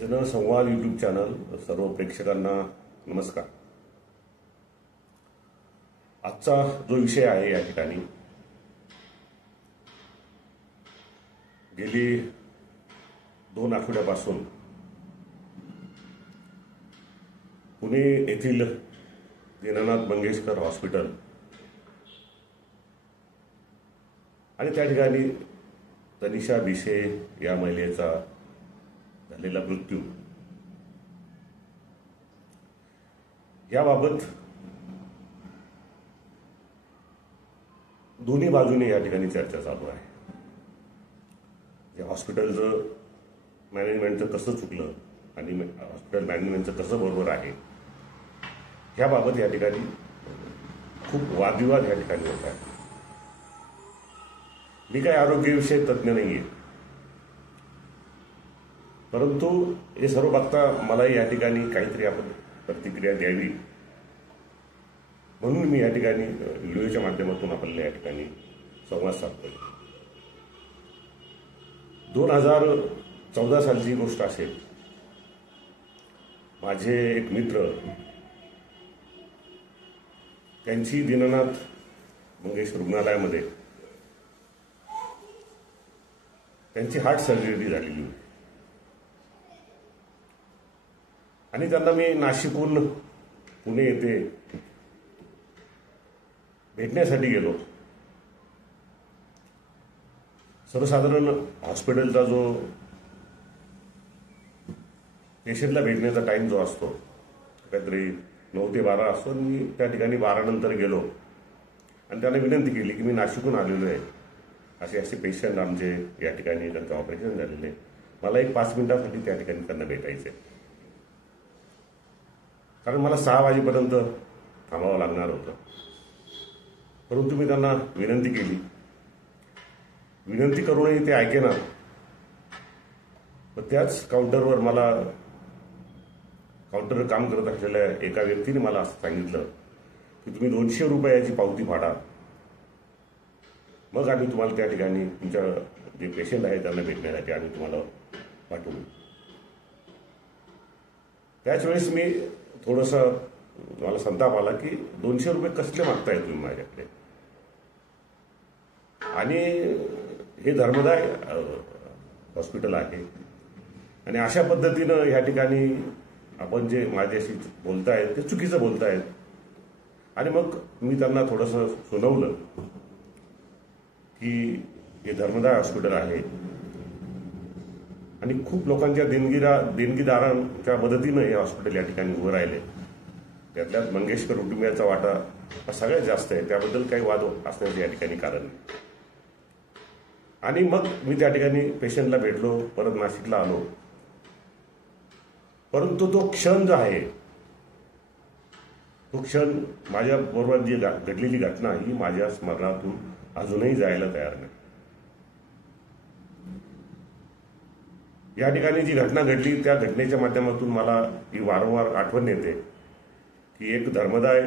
जनसंवाद YouTube channel सर्व प्रेक्षकांना नमस्कार। आजचा जो विषय आहे या ठिकाणी गेली 2 आठवड्यापासून पुणे येथील दीनानाथ मंगेशकर हॉस्पिटल आणि त्या ठिकाणी तनिषा भिसे या महिलेचा झालेला मृत्यू याबाबत दोन्ही बाजूने या ठिकाणी चर्चा चालू आहे। या हॉस्पिटलचं मॅनेजमेंटचं कसं चुकलं आणि हॉस्पिटल मॅनेजमेंटचं कसं बरोबर आहे याबाबत या ठिकाणी खूप वादविवाद या ठिकाणी होत आहे। मी काही आरोग्यविषयक तज्ज्ञ नाहीये, परंतु हे सर्व बघता मलाही या ठिकाणी काहीतरी आपण प्रतिक्रिया द्यावी म्हणून मी या ठिकाणी व्हिडिओच्या माध्यमातून आपल्याला या ठिकाणी संवाद साधतोय। 2014 सालची गोष्ट असेल। माझे एक मित्र त्यांची दीनानाथ मंगेश रुग्णालयामध्ये त्यांची हार्ट सर्जरी झालेली होती आणि त्यांना मी नाशिकहून पुणे येथे भेटण्यासाठी गेलो। सर्वसाधारण हॉस्पिटलचा जो पेशंटला भेटण्याचा टाइम जो असतो काहीतरी 9 ते 12 असतो। मी त्या ठिकाणी 12 नंतर गेलो आणि त्यांना विनंती केली की मी नाशिकहून आलेलो आहे, असे असे पेशंट आमचे या ठिकाणी त्यांचं ऑपरेशन झालेलं आहे, मला एक 5 मिनिटासाठी त्या ठिकाणी त्यांना भेटायचं आहे, कारण मला 6 वाजेपर्यंत थांबावं लागणार होतं। परंतु मी त्यांना विनंती केली, विनंती करूनही ते ऐकेना। त्याच काउंटरवर मला काउंटरवर काम करत असलेल्या एका व्यक्तीने मला असं सांगितलं की तुम्ही 200 रुपयाची पावती फाडा, मग आम्ही तुम्हाला त्या ठिकाणी तुमच्या जे पेशंट आहे त्यांना भेटण्यासाठी आम्ही तुम्हाला पाठवू। त्याच वेळेस मी थोडंसं मला संताप आला की 200 रुपये कसले मागताय तुम्ही माझ्याकडे, आणि हे धर्मदाय हॉस्पिटल आहे आणि अशा पद्धतीनं या ठिकाणी आपण जे माझ्याशी बोलतायत ते चुकीचं बोलतायत। आणि मग मी त्यांना थोडंसं सुनावलं की हे धर्मदाय हॉस्पिटल आहे आणि खूप लोकांच्या देणगीदारांच्या मदतीनं हे हॉस्पिटल या ठिकाणी उभं राहिले, त्यातल्यात मंगेशकर कुटुंबियाचा वाटा हा सगळ्यात जास्त आहे, त्याबद्दल काही वाद असण्याचं या ठिकाणी कारण नाही। आणि मग मी त्या ठिकाणी पेशंटला भेटलो, परत नाशिकला आलो। परंतु तो क्षण जो आहे तो क्षण माझ्याबरोबर जी घडलेली घटना ही माझ्या स्मरणातून अजूनही जायला तयार नाही। या ठिकाणी जी घटना घडली त्या घटनेच्या माध्यमातून मला ही वारंवार आठवण येते की एक धर्मदाय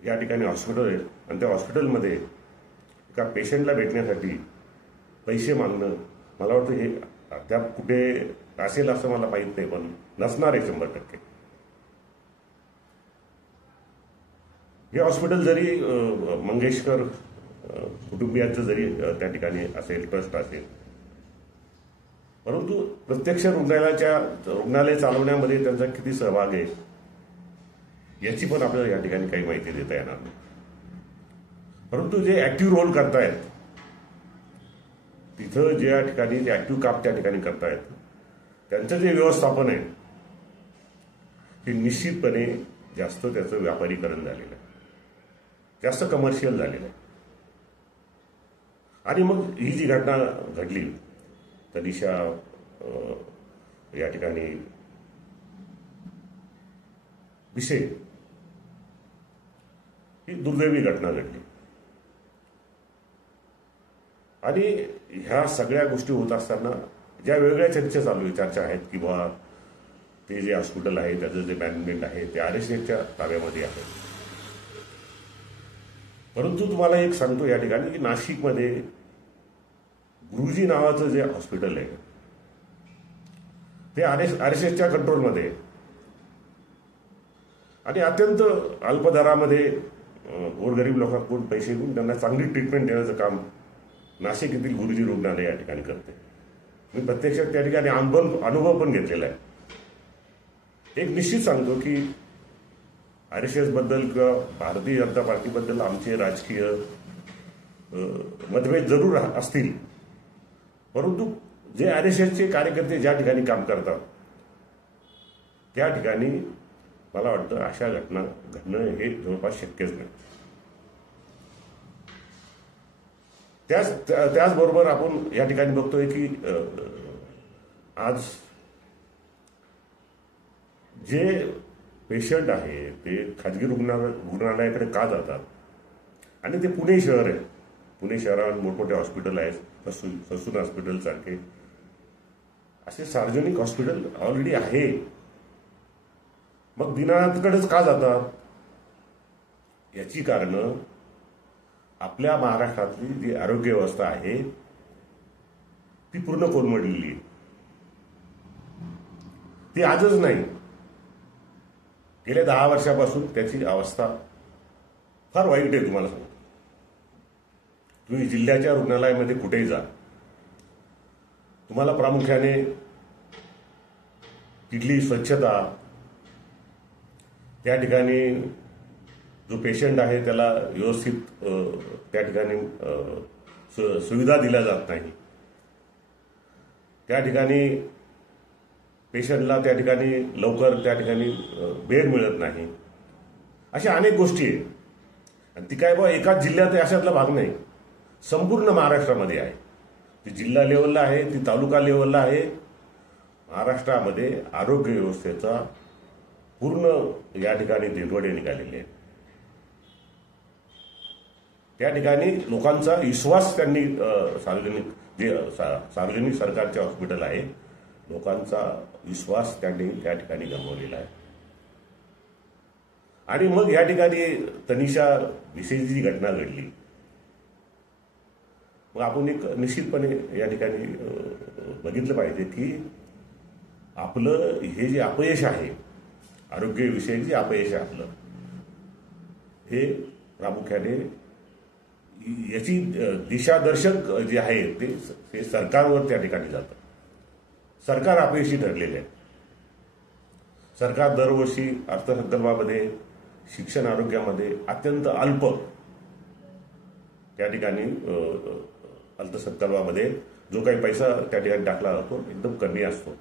या ठिकाणी हॉस्पिटल आहे आणि त्या हॉस्पिटलमध्ये एका पेशंटला भेटण्यासाठी पैसे मागणं, मला वाटतं हे अद्याप कुठे असेल असं मला माहीत नाही, पण नसणार आहे 100%। हे हॉस्पिटल जरी मंगेशकर कुटुंबियांचं जरी त्या ठिकाणी असेल, ट्रस्ट असेल, परंतु प्रत्यक्ष रुग्णालय चालवण्यामध्ये त्यांचा किती सहभाग आहे याची पण आपल्याला या ठिकाणी काही माहिती देता येणार नाही। परंतु जे ऍक्टिव्ह रोल करतायत तिथं ज्या ठिकाणी जे ऍक्टिव्ह काम त्या ठिकाणी करतायत त्यांचं जे व्यवस्थापन आहे ते निश्चितपणे जास्त त्याचं व्यापारीकरण झालेलं आहे, जास्त कमर्शियल झालेलं आहे। आणि मग ही जी घटना घडली तनिषा या ठिकाणी भिसे, ही दुर्दैवी घटना घडली आणि ह्या सगळ्या गोष्टी होत असताना ज्या वेगळ्या चर्चा आहेत की बा ते जे हॉस्पिटल आहे त्याचं जे मॅनेजमेंट आहे ते RSNच्या ताब्यामध्ये आहे। परंतु तुम्हाला एक सांगतो या ठिकाणी की नाशिकमध्ये गुरुजी नावाचं जे हॉस्पिटल आहे ते RSSच्या कंट्रोलमध्ये आहे. आणि अत्यंत अल्प दरामध्ये गोरगरीब लोकांकडून पैसे घेऊन त्यांना चांगली ट्रीटमेंट देण्याचं काम नाशिक येथील गुरुजी रुग्णालय या ठिकाणी करते. मी प्रत्यक्षात त्या ठिकाणी अनुभव पण घेतलेला आहे. एक निश्चित सांगतो की RSS बद्दल किंवा भारतीय जनता पार्टीबद्दल आमचे राजकीय मतभेद जरूर असतील, परंतु जे RSSचे कार्यकर्ते ज्या ठिकाणी काम करतात त्या ठिकाणी मला वाटतं अशा घटना घडणं हे जवळपास शक्यच नाही. त्याचबरोबर आपण या ठिकाणी बघतोय की आज जे पेशंट आहे ते खाजगी रुग्णालयाकडे का जातात, आणि ते पुणे शहर आहे. पुणे शहरात मोठमोठे हॉस्पिटल आहेत, ससून हॉस्पिटल सारखे असे सार्वजनिक हॉस्पिटल ऑलरेडी आहे. मग दीनानाथकडेच का जातात? याची कारणं आपल्या महाराष्ट्रातली जी आरोग्य व्यवस्था आहे ती पूर्ण कोलमडलेली आहे. ती आजच नाही, गेल्या 10 वर्षापासून त्याची अवस्था फार वाईट आहे. तुम्हाला सांगतो, तुम्ही जिल्ह्याच्या रुग्णालयामध्ये कुठेही जा, तुम्हाला प्रामुख्याने तिथली स्वच्छता, त्या ठिकाणी जो पेशंट आहे त्याला व्यवस्थित त्या ठिकाणी सुविधा दिल्या जात नाही, त्या ठिकाणी पेशंटला त्या ठिकाणी लवकर त्या ठिकाणी बेड मिळत नाही, अशा अनेक गोष्टी आहेत. आणि ती काय बा एकाच जिल्ह्यात आहे अशातला भाग नाही, संपूर्ण महाराष्ट्रामध्ये आहे. ती जिल्हा लेवलला आहे, ती तालुका लेवलला आहे. महाराष्ट्रामध्ये आरोग्य व्यवस्थेचा पूर्ण या ठिकाणी दिरवडे निघालेले आहेत. त्या ठिकाणी लोकांचा विश्वास त्यांनी सार्वजनिक सरकारचे हॉस्पिटल आहे, लोकांचा विश्वास त्यांनी त्या ठिकाणी गमावलेला आहे. आणि मग या ठिकाणी तनिषा विषयी जी घटना घडली, मग आपण एक निश्चितपणे या ठिकाणी बघितलं पाहिजे की आपलं हे जे अपयश आहे, आरोग्यविषयक जे अपयश आहे आपलं, हे प्रामुख्याने याची दिशादर्शक जे आहे ते सरकारवर त्या ठिकाणी जातं. सरकार अपयशी ठरलेले आहे. सरकार दरवर्षी अर्थसंकल्पामध्ये शिक्षण आरोग्यामध्ये अत्यंत अल्प त्या ठिकाणी अर्थसंकल्पामध्ये जो काही पैसा त्या ठिकाणी टाकला जातो एकदम कमी असतो,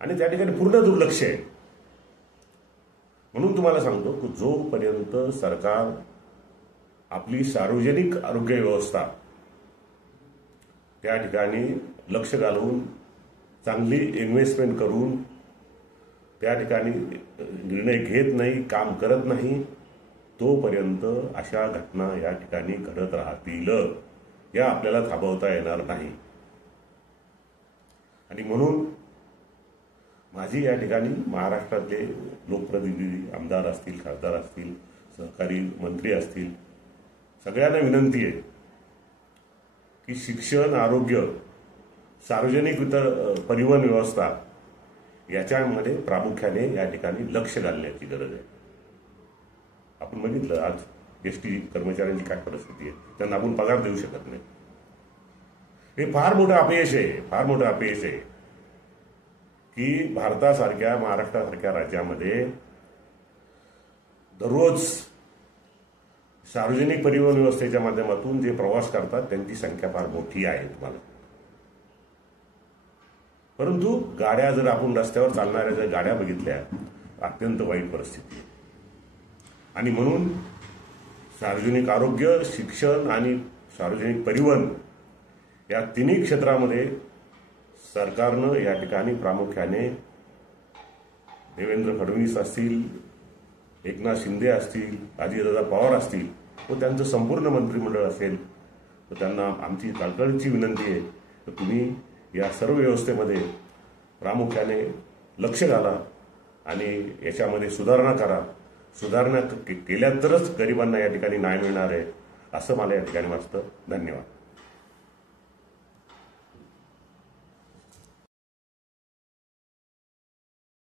आणि त्या ठिकाणी पूर्ण दुर्लक्ष आहे. म्हणून तुम्हाला सांगतो की जोपर्यंत सरकार आपली सार्वजनिक आरोग्य व्यवस्था त्या ठिकाणी लक्ष घालून चांगली इन्व्हेस्टमेंट करून त्या ठिकाणी निर्णय घेत नाही, काम करत नाही, तोपर्यंत अशा घटना या ठिकाणी घडत राहतील. या आपल्याला थांबवता येणार नाही. आणि म्हणून माझी या ठिकाणी महाराष्ट्रातले लोकप्रतिनिधी, आमदार असतील, खासदार असतील, सहकारी मंत्री असतील, सगळ्यांना विनंती आहे की शिक्षण, आरोग्य, सार्वजनिक परिवहन व्यवस्था याच्यामध्ये प्रामुख्याने या ठिकाणी लक्ष घालण्याची गरज आहे. आपण बघितलं आज एसटी कर्मचाऱ्यांची काय परिस्थिती आहे, त्यांना आपण पगार देऊ शकत नाही. हे फार मोठं अपयश आहे, फार मोठं अपयश आहे की भारतासारख्या, महाराष्ट्रासारख्या राज्यामध्ये दररोज सार्वजनिक परिवहन व्यवस्थेच्या माध्यमातून जे प्रवास करतात त्यांची संख्या फार मोठी आहे तुम्हाला. परंतु गाड्या जर आपण रस्त्यावर चालणाऱ्या जर गाड्या बघितल्या, अत्यंत वाईट परिस्थिती आहे. आणि म्हणून सार्वजनिक आरोग्य, शिक्षण आणि सार्वजनिक परिवहन या तिन्ही क्षेत्रामध्ये सरकारनं या ठिकाणी प्रामुख्याने देवेंद्र फडणवीस असतील, एकनाथ शिंदे असतील, अजितदादा पवार असतील व त्यांचं संपूर्ण मंत्रिमंडळ असेल, तर त्यांना आमची कळकळीची विनंती आहे की तुम्ही या सर्व व्यवस्थेमध्ये प्रामुख्याने लक्ष घाला आणि याच्यामध्ये सुधारणा करा. सुधारणा केल्या तरच गरिबांना या ठिकाणी न्याय मिळणार आहे, असं मला या ठिकाणी वाटतं. धन्यवाद.